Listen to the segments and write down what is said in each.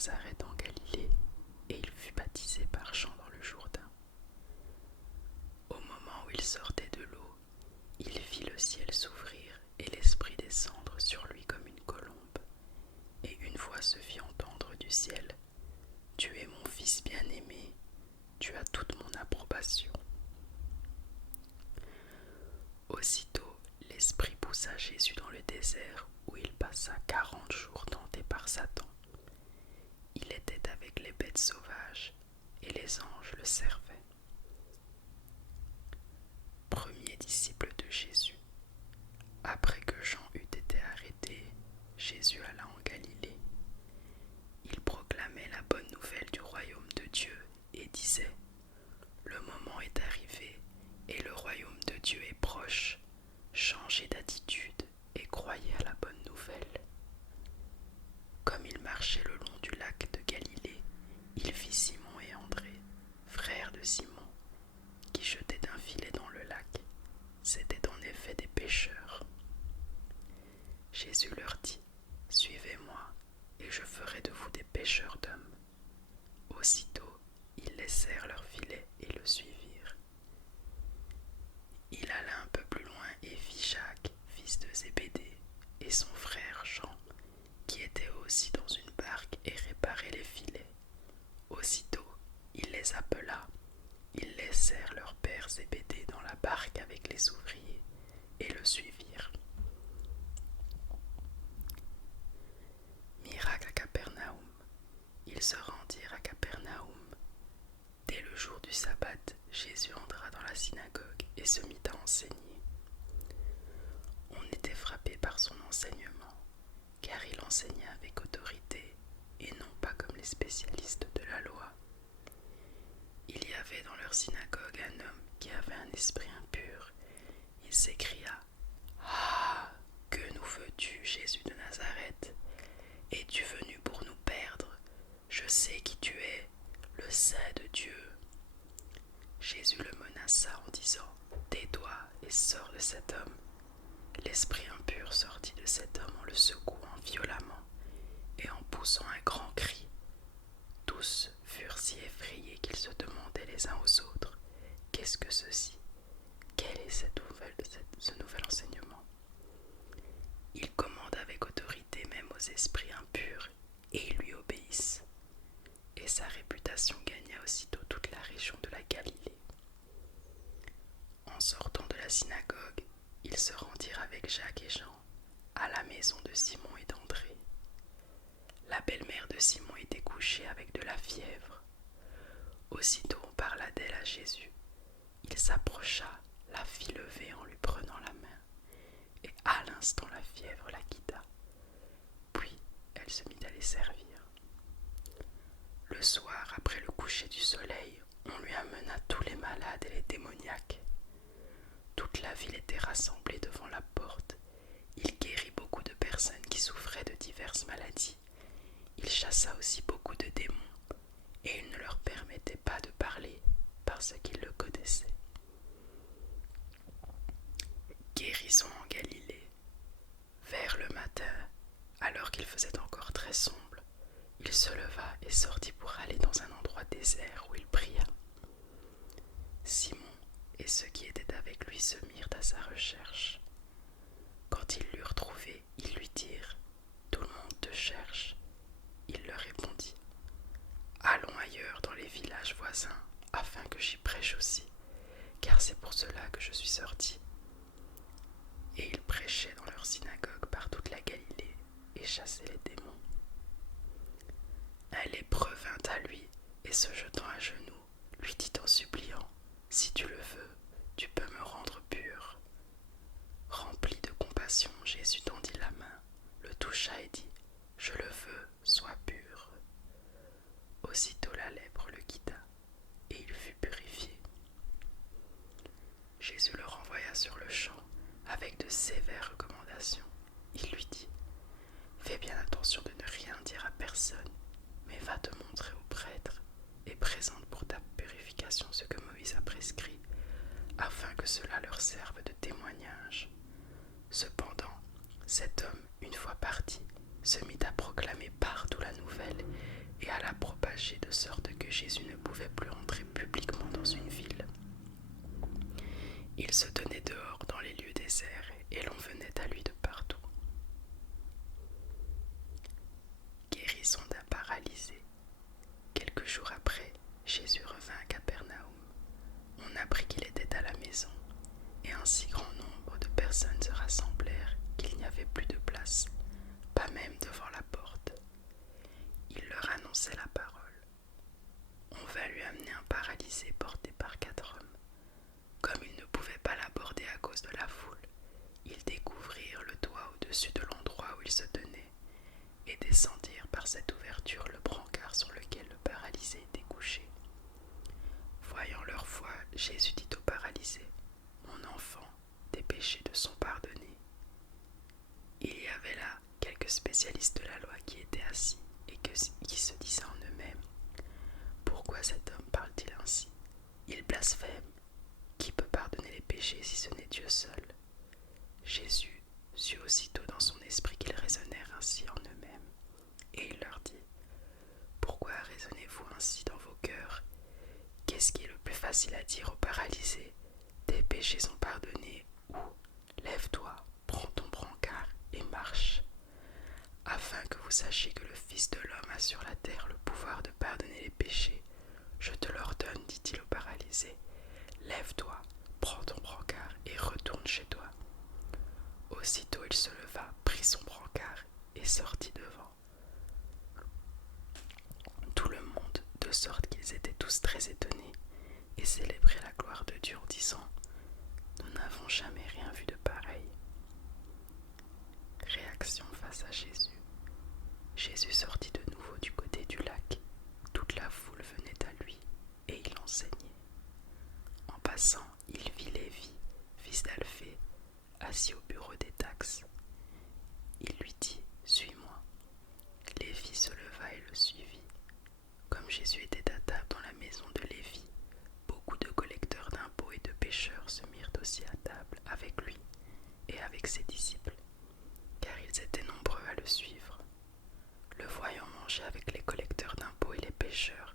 Nazareth en Galilée, et il fut baptisé par Jean dans le Jourdain. Au moment où il sortait de l'eau, il vit le ciel s'ouvrir et l'Esprit descendre sur lui comme une colombe. Et une voix se fit entendre du ciel. « Tu es mon Fils bien-aimé, tu as toute mon approbation. » Aussitôt, l'Esprit poussa Jésus dans le désert, où il passa 40 jours tenté par Satan. Il était avec les bêtes sauvages, et les anges le servaient. Premier disciple de Jésus. Après que Jean eut été arrêté, Jésus alla en Galilée. Il proclamait la bonne nouvelle du royaume de Dieu et disait : « Le moment est arrivé et le royaume de Dieu est proche. Changez d'attitude et croyez à la bonne nouvelle. » Comme il marchait le long du lac de Galilée, il vit Simon et André, frères de Simon, qui jetaient un filet dans le lac. C'étaient en effet des pêcheurs. Jésus leur dit : « Suivez-moi, et je ferai de vous des pêcheurs d'hommes. » Aussitôt, ils laissèrent leur filet et le suivirent. Il alla un peu plus loin et vit Jacques, fils de Zébédée, et son frère Jean, qui étaient aussi dans une barque et réparaient les filets. Aussitôt, il les appela. Ils laissèrent leur père Zébédée dans la barque avec les ouvriers et le suivirent. Miracle à Capernaum. Ils se rendirent à Capernaum. Dès le jour du sabbat, Jésus entra dans la synagogue et se mit à enseigner. On était frappé par son enseignement, car il enseignait avec autorité et non pas comme les spécialistes de la loi. Il y avait dans leur synagogue un homme qui avait un esprit impur. Il s'écria : « Ah, que nous veux-tu, Jésus de Nazareth ? Es-tu venu pour nous perdre ? Je sais qui tu es, le Saint de Dieu. » Jésus le menaça en disant : « Tais-toi et sors de cet homme. » L'esprit impur sortit de cet homme en le secouant violemment et en poussant un grand cri. Tous furent si effrayés qu'ils se demandaient les uns aux autres : « Qu'est-ce que ceci ? Quel est ce nouvel enseignement ?» Il commande avec autorité même aux esprits impurs, et ils lui obéissent. Et sa réputation gagna aussitôt toute la région de la Galilée. En sortant de la synagogue, ils se rendirent avec Jacques et Jean à la maison de Simon et d'André. La belle-mère de Simon était couchée avec de la fièvre. Aussitôt on parla d'elle à Jésus. Il s'approcha, la fit lever en lui prenant la main, et à l'instant la fièvre la quitta. Puis elle se mit à les servir. Le soir, après le coucher du soleil, on lui amena tous les malades et les démoniaques. Toute la ville était rassemblée devant la porte. Il guérit beaucoup de personnes qui souffraient de diverses maladies. Il chassa aussi beaucoup de démons, et il ne leur permettait pas de parler parce qu'ils le connaissaient. Guérison en Galilée. Vers le matin, alors qu'il faisait encore très sombre, il se leva et sortit pour aller dans un endroit désert où il pria. Simon et ceux qui étaient avec lui se mirent à sa recherche. Quand ils l'eurent trouvé, ils lui dirent : « Tout le monde te cherche. » Il leur répondit : « Allons ailleurs dans les villages voisins, afin que j'y prêche aussi, car c'est pour cela que je suis sorti. » Et il prêchait dans leur synagogue par toute la Galilée et chassait les démons. Un lépreux vint à lui et se jetant à genoux, lui dit en suppliant : « Si tu le veux, tu peux me rendre pur. » Rempli de compassion, Jésus tendit la main, le toucha et dit : « Je le veux, sois pur. » Aussitôt la lèpre le quitta et il fut purifié. Jésus le renvoya sur le champ avec de sévères recommandations. Il lui dit : « Fais bien attention de ne rien dire à personne, mais va te montrer au prêtre et présente pour ta purification ce que Moïse a prescrit, afin que cela leur serve de témoignage. » Cependant, cet homme, une fois parti, se mit à proclamer partout la nouvelle et à la propager de sorte que Jésus ne pouvait plus entrer publiquement dans une ville. Il se tenait dehors dans les lieux déserts et l'on venait à lui de partout. Guérison d'un paralysé. Quelques jours après, Jésus revint à Capernaum. On apprit qu'il était à la maison, et un si grand nombre de personnes se rassemblèrent qu'il n'y avait plus de place, pas même devant la porte. Il leur annonçait la parole. On va lui amener un paralysé porté par 4 hommes. Comme ils ne pouvaient pas l'aborder à cause de la foule, ils découvrirent le toit au-dessus de l'endroit où il se tenait et descendirent par cette ouverture le brancard sur lequel le paralysé était couché. Voyant leur foi, Jésus dit au paralysé: « Mon enfant, tes péchés te sont pardonnés. » Il y avait là quelques spécialistes de la loi qui étaient assis et qui se disaient en eux-mêmes: « Pourquoi cet homme parle-t-il ainsi? Il blasphème. Qui peut pardonner les péchés si ce n'est Dieu seul ?» Jésus sut aussitôt dans son esprit qu'ils raisonnèrent ainsi en eux-mêmes, et il leur dit: « Pourquoi raisonnez-vous ainsi dans vos cœurs? Qu'est-ce qui est le plus facile à dire au paralysé: tes péchés sont pardonnés, ou lève-toi, prends ton brancard et marche? Afin que vous sachiez que le Fils de l'homme a sur la terre le pouvoir de pardonner les péchés, je te l'ordonne, dit-il au paralysé, lève-toi, prends ton brancard et retourne chez toi. Aussitôt il se leva, prit son brancard et sortit devant tout le monde, de sorte qu'ils étaient tous très étonnés et célébraient la gloire de Dieu en disant: nous n'avons jamais rien vu de pareil. Réaction face à Jésus. Jésus sortit de nouveau du côté du lac. Toute la foule venait à lui et il enseignait. En passant, il vit Lévi, fils d'Alphée, assis au bureau des taxes. Il lui dit: suis-moi. Lévi se leva et le suivit. Comme Jésus était à table dans la maison de Lévi, beaucoup de collecteurs d'impôts et de pêcheurs se mirent aussi à table avec lui et avec ses disciples, car ils étaient nombreux à le suivre. Le voyant manger avec les collecteurs d'impôts et les pêcheurs,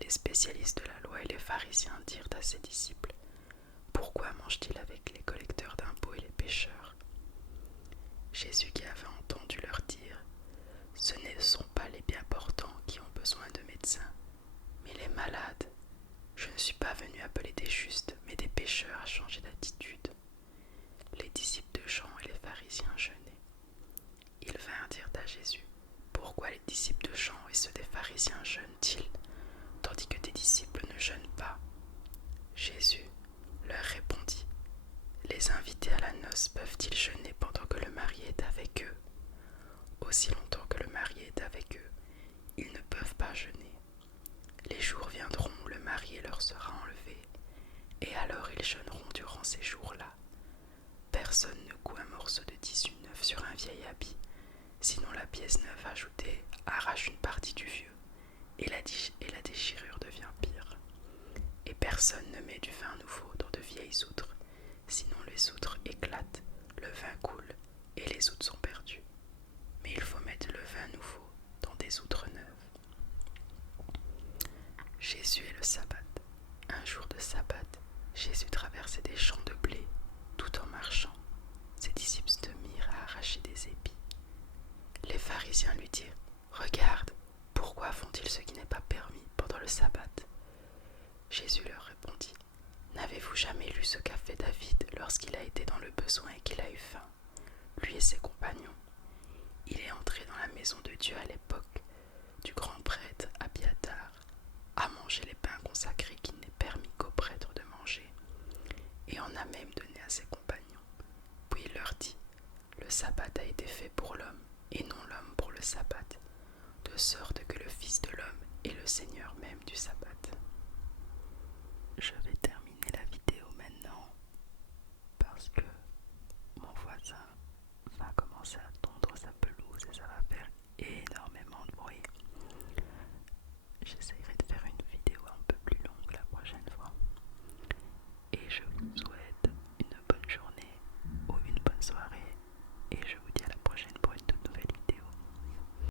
les spécialistes de la loi et les pharisiens dirent à ses disciples: pourquoi mange-t-il avec les collecteurs d'impôts et les pêcheurs? Jésus, qui avait entendu leur dire: ce ne sont pas les bien portants qui ont besoin de médecins, mais les malades. Je ne suis pas venu appeler des justes, mais des pécheurs à changer d'attitude. Les disciples de Jean et les pharisiens jeûnaient. Ils vinrent dire à Jésus: pourquoi les disciples de Jean et ceux des pharisiens jeûnent-ils, tandis que tes disciples ne jeûnent pas? Jésus leur répondit: les invités à la noce peuvent-ils jeûner pendant que le marié est avec eux? Aussi longtemps que le marié est avec eux, ils ne peuvent pas jeûner. Les jours viendront où le marié leur sera enlevé, et alors ils jeûneront durant ces jours-là. Personne ne coud un morceau de tissu neuf sur un vieil habit, sinon la pièce neuve ajoutée arrache une partie du vieux, et la déchirure devient pire. Et personne ne met du vin nouveau dans de vieilles outres, sinon les outres éclatent, le vin coule, et les outres sont perdues. Mais il faut mettre le vin nouveau dans des outres neuves. Jésus et le sabbat. Un jour de sabbat, Jésus traversait des champs de blé, tout en marchant. Ses disciples se mirent à arracher des épis. Les pharisiens lui dirent: regarde, pourquoi font-ils ce qui n'est pas permis pendant le sabbat? Jésus leur répondit: n'avez-vous jamais lu ce qu'a fait David lorsqu'il a été dans le besoin et qu'il a eu faim, lui et ses compagnons? Il est entré dans la maison de Dieu à l'époque du grand prêtre Abiatar, a mangé les pains consacrés qu'il n'est permis qu'aux prêtres de manger, et en a même donné à ses compagnons. Puis il leur dit: le sabbat a été fait pour l'homme, et non l'homme pour le sabbat, de sorte que le Fils de l'homme est le Seigneur même du sabbat.